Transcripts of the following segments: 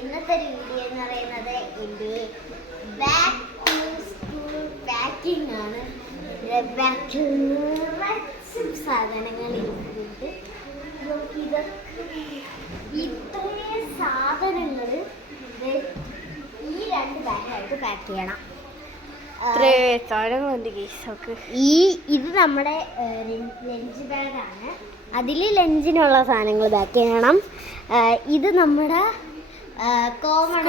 ഇന്നത്തെ ഒരു വീഡിയോ എന്ന് പറയുന്നത് എൻ്റെ ബാക്ക് ടു സ്കൂൾ പാക്കിംഗ് ആണ്. ബാക്കിൽ നിറച്ചും സാധനങ്ങൾ ഇരിക്കുന്നുണ്ട്. ഇത്രയും സാധനങ്ങൾ ഈ 2 ബാഗായിട്ട് പാക്ക് ചെയ്യണം. ഇത് നമ്മുടെ ലഞ്ച് ബാഗാണ്. അതിൽ ലഞ്ചിനുള്ള സാധനങ്ങൾ പാക്ക് ചെയ്യണം. ഇത് നമ്മുടെ കോമൺ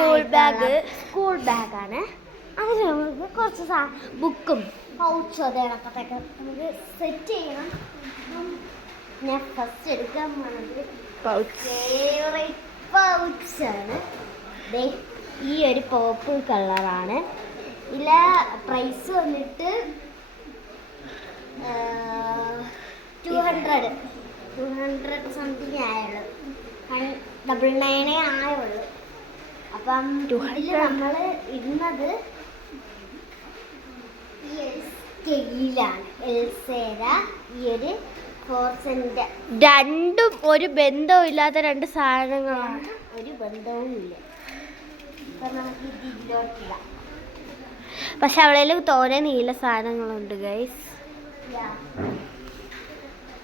സ്കൂൾ ബാഗാണ്. അതിൽ നമുക്ക് കുറച്ച് ബുക്കും പൗച്ചും അതേണക്കത്തൊക്കെ നമുക്ക് സെറ്റ് ചെയ്യണം. ഞാൻ ഫസ്റ്റ് എടുക്കാൻ പോണത് ഫേവറേറ്റ് പൗച്ചാണ്. ഈ ഒരു പർപ്പിൾ കളറാണ്. ഇതിൽ പ്രൈസ് വന്നിട്ട് 200 സംതിങ് ആയുള്ളൂ. 99 ആയുള്ളൂ. അപ്പം ഇതിൽ നമ്മൾ ഇടുന്നത് ഈ ഒരു സ്കെയിലാണ്. എൽസേര ഈ ഒരു 4 സെന്റ്. രണ്ടും ഒരു ബന്ധവും ഇല്ലാത്ത 2 സാധനങ്ങളാണ്. ഒരു ബന്ധവും ഇല്ല. അപ്പം നമുക്ക് ഇതിലോട്ടിടാം. പക്ഷെ അവളേൽ തോനെ നീല സാധനങ്ങളുണ്ട് ഗൈസ്.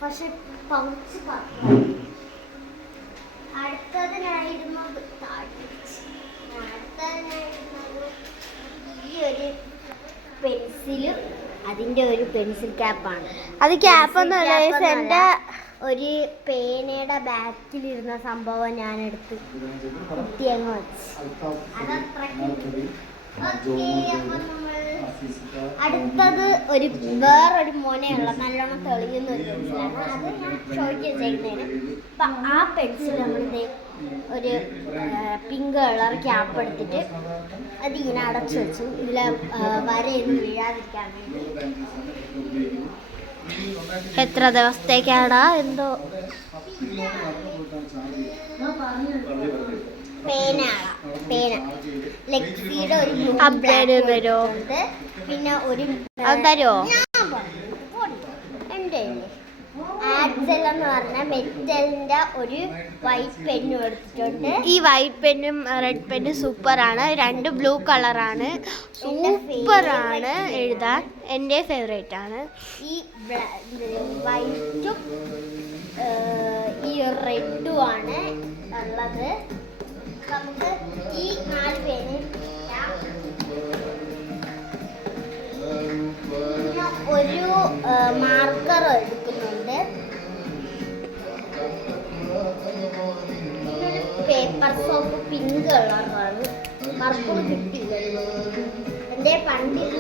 പക്ഷെ പൗച്ച് അടുത്തതിനായിരുന്നത് ഈ ഒരു പെൻസിലും അതിൻ്റെ ഒരു പെൻസിൽ ക്യാപ്പാണ്. അത് ക്യാപ്പൊന്നുമല്ല, എൻ്റെ ഒരു പേനയുടെ ബാക്കിലിരുന്ന സംഭവം ഞാൻ എടുത്ത് കുത്തി അങ്ങ് വെച്ച്. അടുത്തത് വേറൊരു മോനെയുള്ള നല്ലോണം തെളിയുന്ന ഒരു പെൻസിലാണ്. അത് ഞാൻ ഷോയ്ക്ക് വെച്ചേക്കുന്നതിന്. അപ്പം ആ പെൻസിൽ നമ്മൾ ഒരു പിങ്ക് കളർ ക്യാപ്പ് എടുത്തിട്ട് അത് ഇങ്ങനെ അടച്ചു വെച്ചു. ഇതിൽ വരയൊന്നും വീഴാതിരിക്കാൻ വേണ്ടി. എത്ര ദിവസത്തേക്കാടാ എന്തോ. പേന ലെക്സിയുടെ ഒരു തരോ? പിന്നെ ഒരു തരോ എൻ്റെ ആഡ്സെൽ എന്ന് പറഞ്ഞ മെറ്റലിന്റെ ഒരു വൈറ്റ് പെന്നും എടുത്തിട്ടുണ്ട്. ഈ വൈറ്റ് പെന്നും റെഡ് പെന്നും സൂപ്പറാണ്. 2 ബ്ലൂ കളറാണ്. സൂപ്പറാണ് എഴുതാൻ. എൻ്റെ ഫേവറേറ്റ് ആണ്. ഈ വൈറ്റും ഈ റെഡും ആണ് ഉള്ളത്. നമുക്ക് ഈ 4 പേന ഒരു മാർക്കർ എടുക്കുന്നുണ്ട്. പേപ്പർ സോപ്പ് പിങ്ക് കളറാണ്. പർപ്പിൾ കിട്ടില്ല. എൻ്റെ പണ്ടിൽ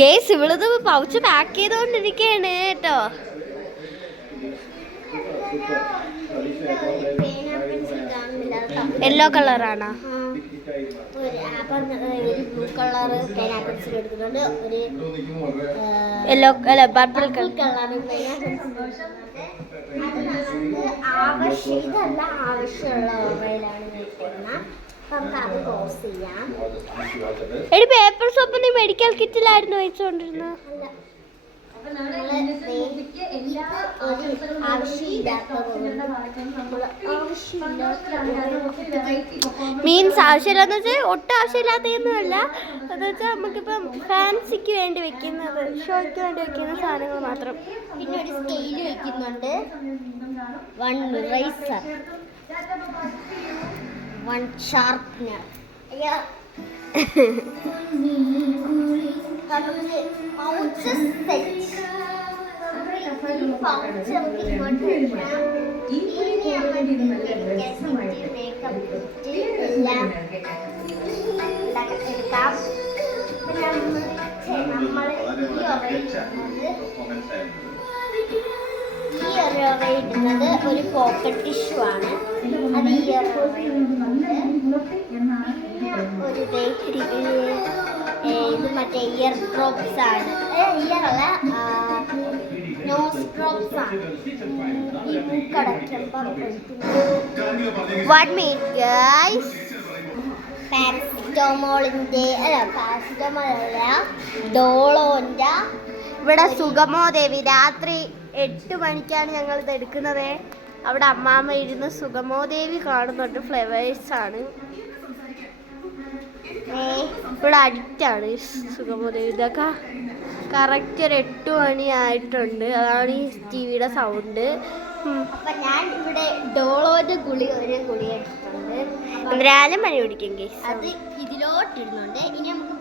ഗേസ് ഇവളത് പൗച്ച് പാക്ക് ചെയ്തോണ്ടിരിക്കുകയാണ് കേട്ടോ. യെല്ലോ കളറാണോ? ഒരു ബ്ലൂ കളർ പേന പെൻസിൽ എടുക്കുന്നുണ്ട്. ഒരു യെല്ലോ അല്ല പർപ്പിൾ കളർ പേന പെൻസിൽ. അത് നമുക്ക് ഇതല്ല ആവശ്യമുള്ള ഓവയിലാണ് വെക്കുന്നത്. നമുക്ക് അത് ക്ലോസ് ചെയ്യാം. എടി പേപ്പർ സോപ്പ് നീ മെഡിക്കൽ കിറ്റിലായിരുന്നു വെച്ചോണ്ടിരുന്നത്. മീൻസ് ആവശ്യമില്ലാന്ന് വെച്ചാൽ ഒട്ടും ആവശ്യമില്ലാത്തതൊന്നുമല്ല. എന്ന് വെച്ചാൽ നമുക്കിപ്പം ഫാൻസിക്ക് വേണ്ടി വെക്കുന്നത്, ഷോയ്ക്ക് വേണ്ടി വെക്കുന്ന സാധനങ്ങൾ മാത്രം. പിന്നെ ഒരു സ്കെയിൽ വെക്കുന്നുണ്ട്. 1 eraser, 1 sharpener. Pouch set. Pouch നമുക്ക് ഇങ്ങോട്ട് വെക്കാം. മേക്കപ്പ് കിറ്റ് എല്ലാം എടുക്കാം. നമ്മൾ ഈ ഇടുന്നത് ഒരു പോക്കറ്റ് ടിഷ്യൂ ആണ്. അത് ഈ ഒരു ഇത് മറ്റേ ഇയർ ഡ്രോപ്സ് ആണ്. ഇയർ അല്ല, നോസ് ഡ്രോപ്സ് ആണ്. ഈ മൂക്കടക്കുമ്പോൾ പാരസിറ്റമോളിൻ്റെ പാരസിറ്റമോൾ അല്ല, ഡോളോൻ്റെ. ഇവിടെ സുഗമോ ദേവി രാത്രി 8 മണിക്കാണ് ഞങ്ങൾ ഇത് എടുക്കുന്നത്. അവിടെ അമ്മാമ്മ ഇരുന്ന് സുഗമോദേവി കാണുന്നുണ്ട്. ഫ്ലവേഴ്സ് ആണ് ഇവിടെ അഡിക്റ്റാണ് സുഗമോദേവി. ഇതൊക്കെ കറക്റ്റ് ഒരു 8 മണി ആയിട്ടുണ്ട്. അതാണ് ഈ ടിവിയുടെ സൗണ്ട്. അപ്പൊ ഞാൻ ഇവിടെ ഡോളോന്റെ ഗുളിക എടുത്തിട്ടുണ്ട്. എന്തായാലും മണി പിടിക്കും ഗൈസ്. അത് ഇതിലോട്ടിടുന്നുണ്ട്. ഇനി നമുക്ക്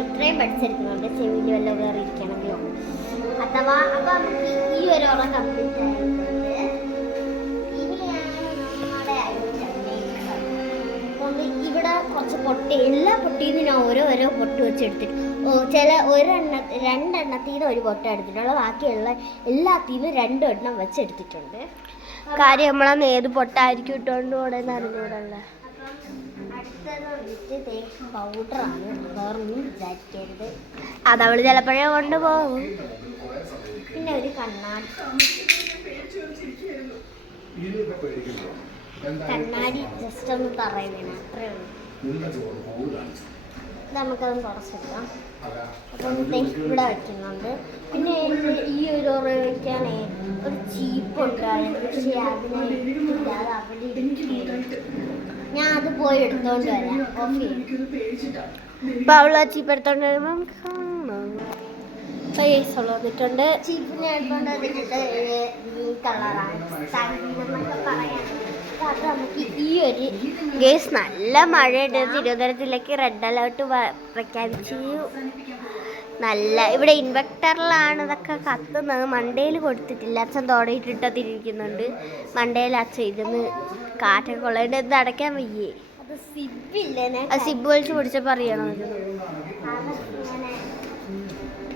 ഇത്രയും പഠിച്ചെടുക്കുന്നുണ്ട്. ചെവിയിൽ വല്ല വേറെ ഇരിക്കണമെങ്കിലോ അഥവാ അപ്പൊ നമുക്ക് ഈ ഒരു ഓറ കംപ്ലീറ്റ് ആയിട്ടുണ്ട്. ഇനിയാണ് നമ്മുടെ ഇവിടെ കുറച്ച് പൊട്ടി, എല്ലാ പൊട്ടിയിൽ നിന്ന് ഞാൻ ഓരോ പൊട്ട് വെച്ചെടുത്തിട്ട് ചില രണ്ടെണ്ണത്തിൽ നിന്ന് ഒരു പൊട്ട എടുത്തിട്ടുള്ളൂ. ബാക്കിയുള്ള എല്ലാത്തിൽ നിന്നും 2 എണ്ണം വെച്ചെടുത്തിട്ടുണ്ട്. കാര്യം നമ്മളന്ന് ഏത് പൊട്ടായിരിക്കും ഇട്ടുകൊണ്ട് പോണെന്ന് അറിഞ്ഞൂടല്ല. അടുത്തത് പൗഡറാണ്, വേറൊന്നും വിചാരിക്കരുത്. അതവള് ചിലപ്പോഴേ കൊണ്ടുപോകും. പിന്നെ ഒരു കണ്ണാടി ജസ്റ്റ് ഒന്ന് പറയുന്നതിന് അത്രേ ഉള്ളൂ. നമുക്കത് കുറച്ചെടുക്കാം. അപ്പം ഇവിടെ വയ്ക്കുന്നുണ്ട്. പിന്നെ ഈ ഒരു ഓറ വയ്ക്കാനേ ഒരു ചീപ്പുണ്ടായിരുന്നു. പക്ഷേ അതിനെ ഇല്ലാതെ അവിടെ ഇരിക്കുകയായിരുന്നു. ഞാൻ അത് പോയി എടുത്തോണ്ട് വരാം. ഓക്കെ, അപ്പൊ അവള് ചീപ്പ് എടുത്തോണ്ട് വരുമ്പോ വന്നിട്ടുണ്ട്. ചീപ്പിനെ എടുത്തോണ്ട് വന്നിട്ട് ഈ കളറാണ് എന്നൊക്കെ പറയാൻ. അത് നമുക്ക് ഈ ഒരു ഗേസ് നല്ല മഴയുണ്ട്. തിരുവനന്തപുരത്തിലേക്ക് റെഡ് അലേർട്ട് പ്രഖ്യാപിച്ചു. നല്ല ഇവിടെ ഇൻവെക്ടറിലാണ് ഇതൊക്കെ കത്തുന്നത്. മണ്ടയിൽ കൊടുത്തിട്ടില്ല. അച്ഛൻ തോടയിട്ടിട്ടിരിക്കുന്നുണ്ട്. മണ്ടയിൽ അച്ഛൻ ഇരുന്ന് കാറ്റൊക്കെ കൊള്ളേണ്ട. ഇത് അടയ്ക്കാൻ വയ്യേ. അത് സിബില്ലേ, അത് സിബ് വലിച്ച് പിടിച്ചപ്പോൾ അറിയണം.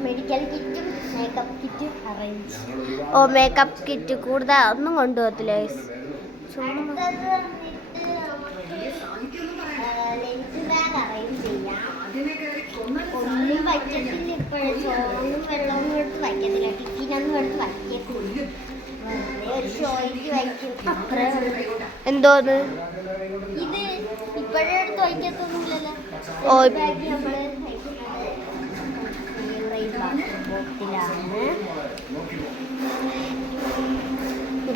മെഡിക്കൽ കിറ്റും മേക്കപ്പ് കിറ്റും അറേഞ്ച്. മേക്കപ്പ് കിറ്റ് കൂടുതൽ ഒന്നും കൊണ്ടുപോകത്തില്ല. അടുത്തത് ലെൻസ് ബാഗ് അറേഞ്ച് ചെയ്യാം. ഒന്നും വയ്ക്കത്തില്ല ഇപ്പോഴും. ചോറും വെള്ളവും എടുത്ത് വയ്ക്കത്തില്ല. ടിഫിനൊന്നും എടുത്ത് വയ്ക്കത്തില്ല. ഒരു ഷോയ്ക്ക് വയ്ക്കും, അത്രേ ഉള്ളൂ. എന്തോന്ന് ഇത് ഇപ്പോഴും എടുത്ത് വയ്ക്കത്തൊന്നുമില്ലല്ലോ. ബാഗ് നമ്മള്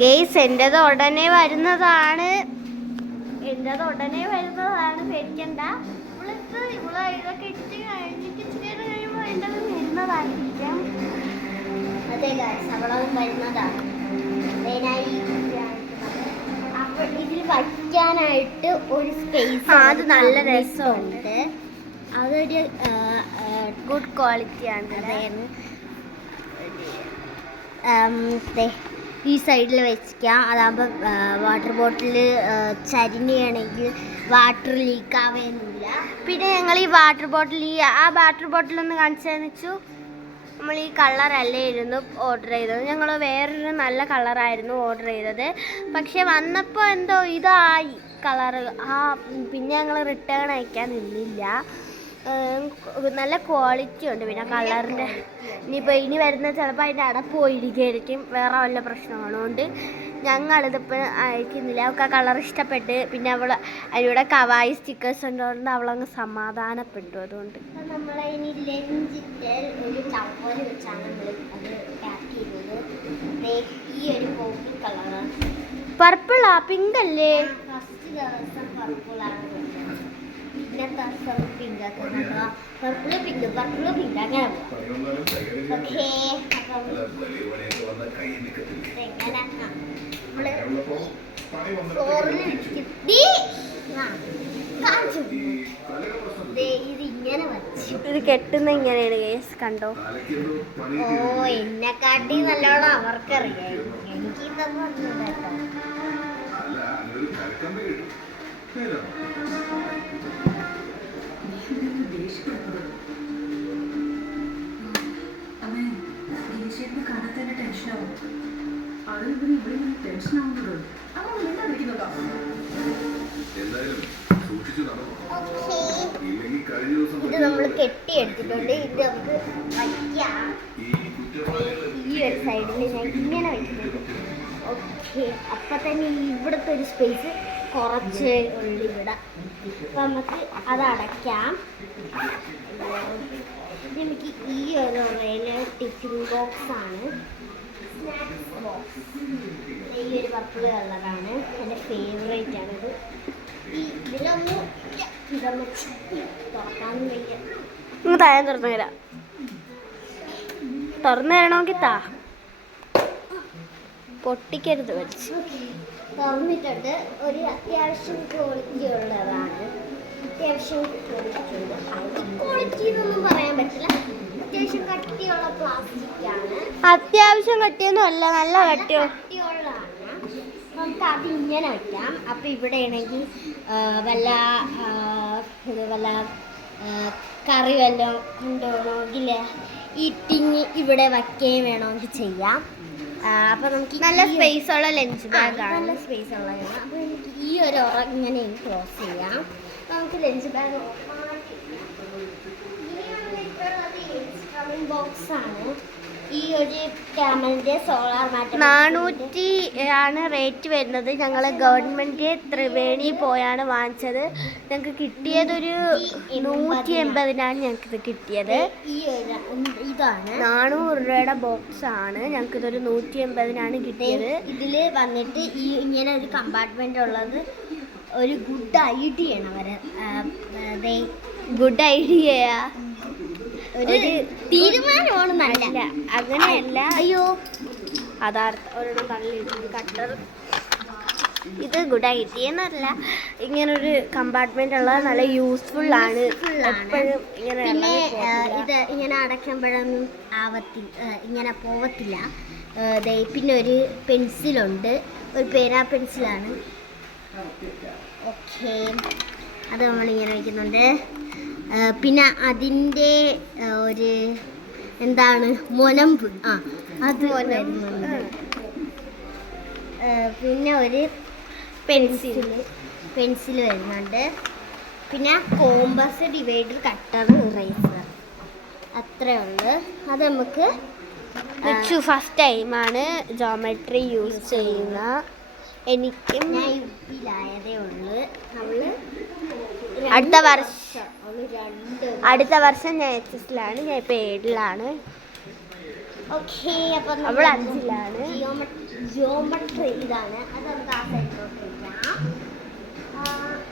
ഗെയ്സ് എന്റേത് ഉടനെ വരുന്നതാണ്. പേടിക്കണ്ട. ഇവള് ഇതൊക്കെ ഇട്ട് കഴിഞ്ഞിട്ട് ഇച്ചിരി കഴിയുമ്പോൾ എൻ്റെ വരുന്നതായിരിക്കാം. അതെ ഗൈസ്, അവളത് വരുന്നതാണ്. അപ്പൊ ഇതിൽ വയ്ക്കാനായിട്ട് ഒരു സ്പേസ്, അത് നല്ല രസമുണ്ട്. അതൊരു ഗുഡ് ക്വാളിറ്റിയാണ്. ഈ സൈഡിൽ വെച്ചിക്കാം. അതാകുമ്പോൾ വാട്ടർ ബോട്ടിൽ ചരിഞ്ഞാണെങ്കിൽ വാട്ടർ ലീക്ക് ആവുകയൊന്നുമില്ല. പിന്നെ ഞങ്ങൾ ഈ വാട്ടർ ബോട്ടിൽ ആ വാട്ടർ ബോട്ടിലൊന്ന് കാണിച്ചതെന്ന് വെച്ചു. നമ്മൾ ഈ കളറല്ലായിരുന്നു ഓർഡർ ചെയ്തത്. ഞങ്ങൾ വേറൊരു നല്ല കളറായിരുന്നു ഓർഡർ ചെയ്തത്. പക്ഷെ വന്നപ്പോൾ എന്തോ ഇതായി കളറ്. പിന്നെ ഞങ്ങൾ റിട്ടേൺ അയക്കാൻ നിന്നില്ല. നല്ല ക്വാളിറ്റി ഉണ്ട്. പിന്നെ കളറിൻ്റെ ഇനി വരുന്ന ചിലപ്പോൾ അതിൻ്റെ അടപ്പ് പോയിരിക്കും. വേറെ വല്ല പ്രശ്നങ്ങളുണ്ട്. ഞങ്ങളിതിപ്പോൾ അയക്കുന്നില്ല. അവൾക്ക് ആ കളർ ഇഷ്ടപ്പെട്ട്. പിന്നെ അവൾ അതിലൂടെ കവായി സ്റ്റിക്കേഴ്സ് ഉള്ളതുകൊണ്ട് അവളങ്ങ് സമാധാനപ്പെട്ടു. അതുകൊണ്ട് നമ്മളതിന് ലെഞ്ചിട്ട് ഒരു ടവൽ വെച്ചാണ് നമ്മൾ അത് പാക്ക് ചെയ്യുന്നത്. ഈ ഒരു കോഫി കളറാണ്. പർപ്പിളാ, പിങ്ക് അല്ലേ? ഫസ്റ്റ് ദിവസം പർപ്പിളാണ്. പിന്നത്തെ ദിവസം പിങ്ക് ഒക്കെ പർപ്പിള് പിങ്ക് അങ്ങനെ പോവാം. ഓക്കേ, അപ്പം ഇതിങ്ങനെ വച്ചു. ഇത് കെട്ടുന്ന ഇങ്ങനെയാണ് ഗൈസ്, കണ്ടോ? ഓ, എന്നെക്കാട്ടി നല്ലോണം അവർക്കറിയാം. എനിക്കിതൊന്നും അറിയില്ല കേട്ടോ. ഇത് നമ്മൾ കെട്ടിയെടുത്തിട്ടുണ്ട്. ഇത് നമുക്ക് വയ്ക്കാം. ഈ ഒരു സൈഡിൽ ഞാൻ ഇങ്ങനെ വയ്ക്കുന്നുണ്ട്. ഓക്കെ, അപ്പം തന്നെ ഇവിടുത്തെ ഒരു സ്പേസ് കുറച്ച് ഉള്ളി ഇവിടെ. അപ്പം നമുക്ക് അത് അടയ്ക്കാം. ഇത് എനിക്ക് ഈ ഒരു ടിഫിൻ ബോക്സാണ്, സ്നാക്സ് ബോക്സ്. ഈ ഒരു പർപ്പിൾ കളറാണ്, എൻ്റെ ഫേവറേറ്റ് ആണിത്. ഈ ഇതിലൊന്നും ഇതൊന്ന് തുറക്കാനും വയ്യ. താഴെ തുറന്നു തരാം. തുറന്നു തരണമെങ്കിൽ താ, പൊട്ടിക്കരുത് വലിച്ച്. തുറന്നിട്ടുണ്ട്. ഒരു അത്യാവശ്യം ക്വാളിറ്റി ഉള്ളതാണ്. അത്യാവശ്യം ക്വാളിറ്റി ഉണ്ട്. ക്വാളിറ്റി എന്നൊന്നും പറയാൻ പറ്റില്ല. അത്യാവശ്യം കട്ടിയുള്ള പ്ലാസ്റ്റിക് ആണ്. അത്യാവശ്യം കട്ടിയൊന്നും അല്ല, നല്ല കട്ടിയോ കട്ടിയുള്ളതാണ്. നമുക്ക് അത് ഇങ്ങനെ വയ്ക്കാം. അപ്പം ഇവിടെ ആണെങ്കിൽ വല്ല കറി വല്ലതും കൊണ്ടുപോകണമെങ്കിൽ ഈ ടിങ്ങി ഇവിടെ വയ്ക്കുകയും വേണമെങ്കിൽ ചെയ്യാം. അപ്പം നമുക്ക് നല്ല സ്പേസ് ഉള്ള ലഞ്ച് ബാഗാണ്. നല്ല സ്പേസ് ഉള്ളതാണ്. അപ്പോൾ എനിക്ക് ഈ ഒരു ഇങ്ങനെ ക്ലോസ് ചെയ്യാം. നമുക്ക് ലഞ്ച് ബാഗ് ഇൻസ്ട്രുമെന്റ് ബോക്സ് ആണ്. ഈ ഒരു ക്യാമലിൻ്റെ സോളാർ മാറ്റം 400 ആണ് റേറ്റ് വരുന്നത്. ഞങ്ങൾ ഗവൺമെൻറ് ത്രിവേണി പോയാണ് വാങ്ങിച്ചത്. ഞങ്ങൾക്ക് കിട്ടിയതൊരു 180-നാണ് ഞങ്ങൾക്കിത് കിട്ടിയത്. ഈ ഇതാണ് 400 രൂപയുടെ ബോക്സാണ്. ഞങ്ങൾക്കിതൊരു 180-നാണ് കിട്ടിയത്. ഇതിൽ വന്നിട്ട് ഈ ഇങ്ങനെ ഒരു കമ്പാർട്ട്മെൻ്റ് ഉള്ളത് ഒരു ഗുഡ് ഐഡിയ ആണ് അവരെ. ഗുഡ് ഐഡിയയാ, ഒരു തീരുമാനമാണ്. നല്ല അങ്ങനെയല്ല. അയ്യോ അതാർथ ഒരെണ്ണം തള്ളിയിട്ടുണ്ട് കട്ടർ. ഇത് ഗുഡ് ഐഡിയ എന്നല്ല, ഇങ്ങനൊരു കമ്പാർട്ട്മെന്റ് ഉള്ളത് നല്ല യൂസ്ഫുൾ ആണ്. എപ്പോഴും ഇങ്ങനെ പിന്നെ ഇത് ഇങ്ങനെ അടയ്ക്കുമ്പോഴൊന്നും ഇങ്ങനെ പോവത്തില്ല. പിന്നെ ഒരു പെൻസിലുണ്ട്, ഒരു പേന പെൻസിലാണ്. ഓക്കെ, അത് നമ്മളിങ്ങനെ വയ്ക്കുന്നുണ്ട്. പിന്നെ അതിൻ്റെ ഒരു എന്താണ് മൊനമ്പ്, അത് വരുന്നുണ്ട്. പിന്നെ ഒരു പെൻസിൽ വരുന്നുണ്ട്. പിന്നെ കോമ്പസ്, ഡിവൈഡർ, കട്ടർ, ഇറേസർ, അത്രേ ഉള്ളു. അത് നമുക്ക് ഫസ്റ്റ് ടൈമാണ് ജോമെട്രി യൂസ് ചെയ്യുന്ന. എനിക്കും ഞാൻ യുപിയിലായതേ ഉള്ളു. അടുത്ത വർഷം ഞാൻ HSലാണ്. ഞാൻ ഇപ്പോൾ 7ലാണ്. ഓക്കെ, അപ്പം അവൾ 5ലാണ്. ജിയോമെട്രി ഇതാണ്. അത് നമുക്ക് ആ സൈഡിലോട്ട് വയ്ക്കാം.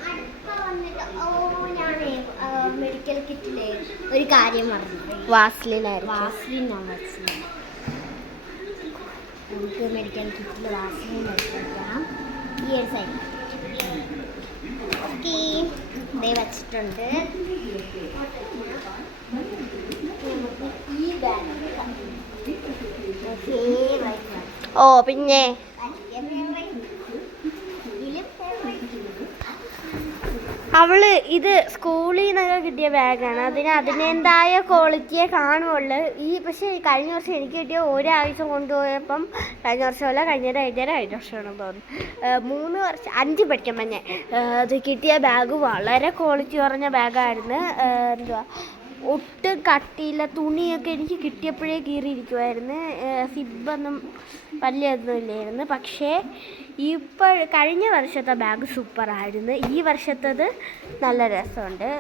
അടുത്ത വന്നിട്ട് ഞാൻ മെഡിക്കൽ കിറ്റിലെ ഒരു കാര്യം പറഞ്ഞു. വാസ്ലിൻ നമുക്ക് മെഡിക്കൽ കിറ്റിൽ വാസ്ലിൻ വെക്കാം. ഈ ഒരു സൈഡ് ഓക്കെ ഇതേ വച്ചിട്ടുണ്ട്. ഈ ബാഗ് ഓ പിന്നെ അവള് ഇത് സ്കൂളിൽ നിന്നൊക്കെ കിട്ടിയ ബാഗാണ്. അതിൻ്റെതായ ക്വാളിറ്റിയെ കാണുള്ളൂ. പക്ഷേ കഴിഞ്ഞ വർഷം എനിക്ക് കിട്ടിയ ഒരാഴ്ച കൊണ്ടുപോയപ്പം, കഴിഞ്ഞ വർഷമല്ല കഴിഞ്ഞ വർഷമാണെന്ന് തോന്നുന്നു, 3 വർഷം 5 പഠിക്കുമ്പോൾ ഞാൻ അത് കിട്ടിയ ബാഗ് വളരെ ക്വാളിറ്റി കുറഞ്ഞ ബാഗായിരുന്നു. ഒട്ടും കട്ടിയില്ല. തുണിയൊക്കെ എനിക്ക് കിട്ടിയപ്പോഴേ കീറിയിരിക്കുമായിരുന്നു. സിബൊന്നും വലിയൊന്നും ഇല്ലായിരുന്നു. പക്ഷേ കഴിഞ്ഞ വർഷത്തെ ബാഗ് സൂപ്പറായിരുന്നു. ഈ വർഷത്തേത് നല്ല രസമുണ്ട്,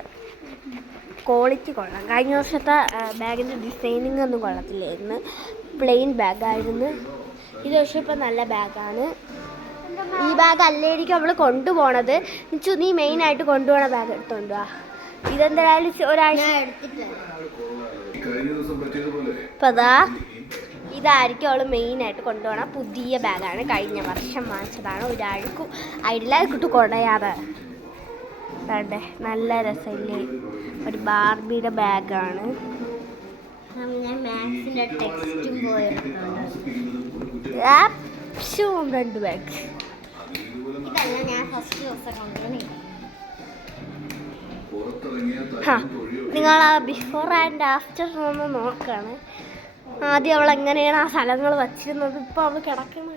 ക്വാളിറ്റി കൊള്ളാം. കഴിഞ്ഞ വർഷത്തെ ബാഗിൻ്റെ ഡിസൈനിങ് ഒന്നും കൊള്ളത്തില്ലായിരുന്നു, പ്ലെയിൻ ബാഗായിരുന്നു. ഇത് പക്ഷേ ഇപ്പം നല്ല ബാഗാണ്. ഈ ബാഗ് അല്ലായിരിക്കും അവൾ കൊണ്ടുപോകണത്. നീ മെയിനായിട്ട് കൊണ്ടുപോകണ ബാഗ് എടുത്തോണ്ട് വാ. ഇതെന്തായാലും ഒരാഴ്ച ഇപ്പം അതാ ഇതായിരിക്കും അവൾ മെയിനായിട്ട് കൊണ്ടുപോകണ പുതിയ ബാഗാണ്. കഴിഞ്ഞ വർഷം വാങ്ങിച്ചതാണ്. ഒരാൾക്കും അയിലാക്കിട്ട് കുടയാതെ അതെ, നല്ല രസമില്ലേ? ഒരു ബാർബിയുടെ ബാഗാണ്. ഞാൻ മാത്സിൻ്റെ ടെക്സ്റ്റും പോയിട്ടുണ്ട്. 2 ബാഗ്. ഇതല്ല ഞാൻ ഫസ്റ്റ് ദിവസം കൊണ്ടുപോകണേ. നിങ്ങൾ ആ ബിഫോർ ആൻഡ് ആഫ്റ്റർ ഒന്ന് നോക്കാണ്. ആദ്യം അവൾ എങ്ങനെയാണ് ആ സ്ഥലങ്ങൾ വച്ചിരുന്നത്, ഇപ്പൊ അവൾ കിടക്കുന്ന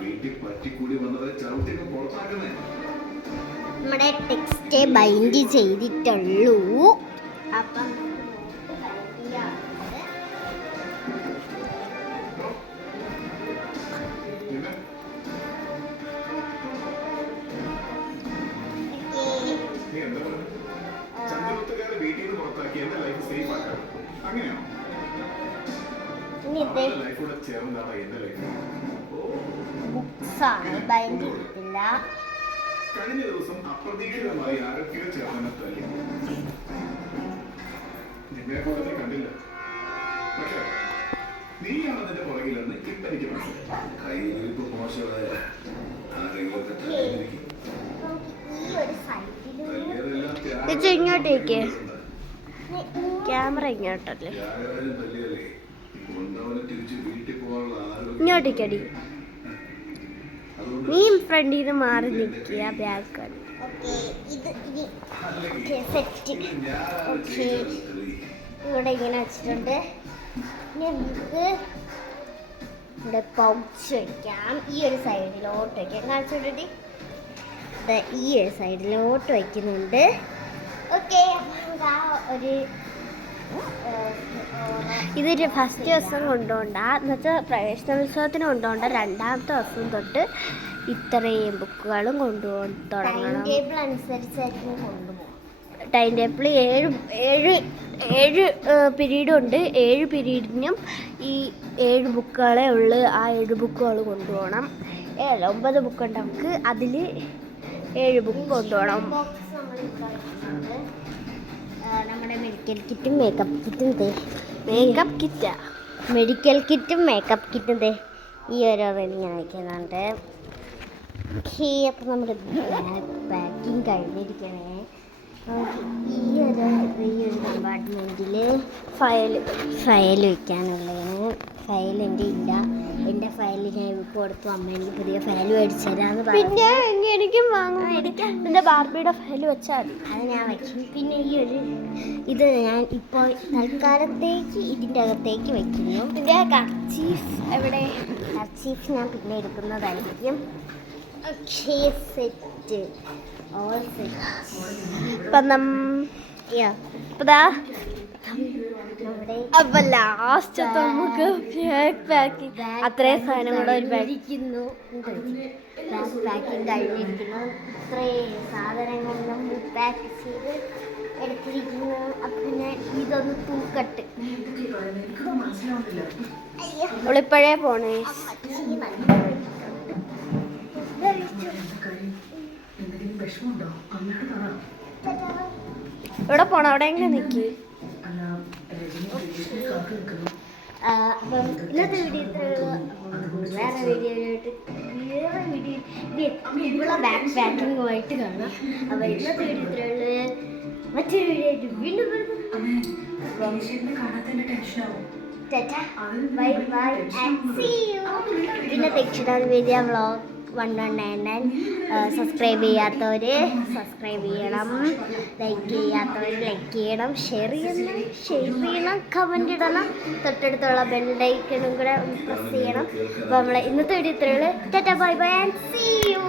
വീട്ടിൽ പറ്റിക്കൂടി വന്നവരെ ചവിട്ടിയൊക്കെ പുറത്താക്കുന്നേ. നമ്മുടെ ടെക്സ്റ്റ് ബൈൻഡ് ചെയ്തിട്ടുള്ളൂ. അപ്പം ബൈൻഡ് ചെയ്യാറുണ്ട്. ഇനി ബുക്സാണ് ബൈൻഡ് ചെയ്തിട്ടില്ല. കഴിഞ്ഞ ദിവസം അപ്രതീക്ഷിതമായി ആരൊക്കെയോ ചേർന്നെ തല്ലി. നിന്നെ പോലെ കണ്ടില്ല, പക്ഷെ നീയാണ് അതിന്റെ പുറകിലെന്ന് ഇപ്പൊ എനിക്ക് മനസ്സിലായി. കയ്യിലിരിപ്പ് മോശമായ ആരെങ്കിലുമൊക്കെ തല്ലിയിരിക്കും. ഈ ഒരു സൈഡില് ഇത് ഇങ്ങോട്ടേക്ക് ക്യാമറ ഇങ്ങോട്ടല്ലേ, ത്യാഗരാജൻ തല്ലിയല്ലേ കൊണ്ടവനെ തിരിച്ച് വീട്ടിൽ പോകാനുള്ള ആരോഗ്യം. ഇങ്ങോട്ടേക്കടി. നീ ഫ്രണ്ടിൽ നിന്ന് മാറി നിൽക്കുക, ബാഗ് കാണി. ഓക്കെ, ഇത് ഇനി സെറ്റ്. ഓക്കെ, ഇവിടെ ഇങ്ങനെ വെച്ചിട്ടുണ്ട്. ഇനി നമുക്ക് ഇവിടെ പൗച്ച് വയ്ക്കാം. ഈ ഒരു സൈഡിലോട്ട് വയ്ക്കാം. കാണിച്ചിട്ട് ഈ ഒരു സൈഡിലോട്ട് വയ്ക്കുന്നുണ്ട്. ഓക്കെ, ഒരു ഇതൊരു ഫസ്റ്റ് ദിവസം കൊണ്ടുപോകണ്ട, എന്നുവെച്ചാൽ പ്രവേശനോത്സവത്തിന് കൊണ്ടുപോകണ്ട. രണ്ടാമത്തെ ദിവസം തൊട്ട് ഇത്രയും ബുക്കുകളും കൊണ്ടുപോകാൻ തുടങ്ങണം. ടേബിൾ അനുസരിച്ചായിരിക്കും കൊണ്ടുപോകും. ടൈം ടേബിൾ ഏഴ് പീരീഡും ഉണ്ട്. 7 പീരീഡിനും ഈ 7 ബുക്കുകളേ ഉള്ളു. ആ 7 ബുക്കുകൾ കൊണ്ടുപോകണം. 9 ബുക്കുണ്ട് നമുക്ക്, അതിൽ 7 ബുക്ക് കൊണ്ടുപോകണം. ബോക്സ് നമ്മൾ വെച്ചിട്ടുണ്ട്. നമ്മുടെ മെഡിക്കൽ കിറ്റും മേക്കപ്പ് കിറ്റും മേക്കപ്പ് കിറ്റാ, മെഡിക്കൽ കിറ്റും മേക്കപ്പ് കിറ്റും ഈ ഓരോ ഞാൻ വയ്ക്കുന്നുണ്ട്. ഓക്കെ, അപ്പം നമ്മുടെ പാക്കിങ് കഴിഞ്ഞിരിക്കണേ. ഈ ഒരു കമ്പാർട്ട്മെൻറ്റിൽ ഫയൽ വയ്ക്കാനുള്ളതാണ്. ഫയൽ എൻ്റെ ഇല്ല. എൻ്റെ ഫയൽ ഞാൻ ഇപ്പോൾ കൊടുത്തു. അമ്മ എനിക്ക് പുതിയ ഫയൽ മേടിച്ചു തരാമെന്ന് പറഞ്ഞു. പിന്നെ എനിക്കും വാങ്ങാൻ എൻ്റെ ബാർബിയുടെ ഫയൽ വെച്ചാൽ മതി. അത് ഞാൻ വയ്ക്കും. പിന്നെ ഈ ഒരു ഇത് ഞാൻ ഇപ്പോൾ തൽക്കാലത്തേക്ക് ഇതിൻ്റെ അകത്തേക്ക് വയ്ക്കുന്നു. ഇതിൻ്റെ കർച്ചീഫ് എവിടെ? കർച്ചീഫ് ഞാൻ പിന്നെ എടുക്കുന്നതായിരിക്കും. Okay, set, all set. ഇപ്പം ഇപ്പതാ നമ്മുടെ അപ്പം ലാസ്റ്റ് നമുക്ക് പാക്കിങ് അത്രയും സാധനം കൂടെ ഒരു ബാഗ്. പാക്കിങ് കഴിഞ്ഞിരിക്കുന്നു. ഇത്രയും സാധനങ്ങളെല്ലാം പാക്ക് ചെയ്ത് എടുത്തിരിക്കുന്നു. അപ്പം പിന്നെ ഇതൊന്ന് തൂക്കട്ട്. അയ്യോ, ഒളിപ്പഴേ പോണേ. ഇവിടെ പോണം, അവിടെ എങ്ങനെ നിൽക്കി. അപ്പം ഇന്നത്തെ വീഡിയോ ഇത്രയുള്ളൂ. വേറെ വീഡിയോയിലോട്ട് ഇവിടെ ബാക്ക് പാക്കിങ്ങുമായിട്ട് കാണാം. അപ്പം ഇന്നത്തെ വീഡിയോ ഇത്രയുള്ളൂ. മറ്റൊരു വീഡിയോ ആയിട്ട് വീണ്ടും bye bye and see you. പിന്നെ ദക്ഷിണ മീഡിയ വ്ളോഗ് 1199 സബ്സ്ക്രൈബ് ചെയ്യാത്തവർ സബ്സ്ക്രൈബ് ചെയ്യണം, ലൈക്ക് ചെയ്യാത്തവർ ലൈക്ക് ചെയ്യണം, ഷെയർ ചെയ്യണം, കമൻറ്റ് ഇടണം, തൊട്ടടുത്തുള്ള ബെല്ലൈക്കണും കൂടെ പ്രസ് ചെയ്യണം. അപ്പോൾ നമ്മളെ ഇന്നത്തെ വീഡിയോ ഇത്രയുള്ളൂ. Tata bye bye and see U.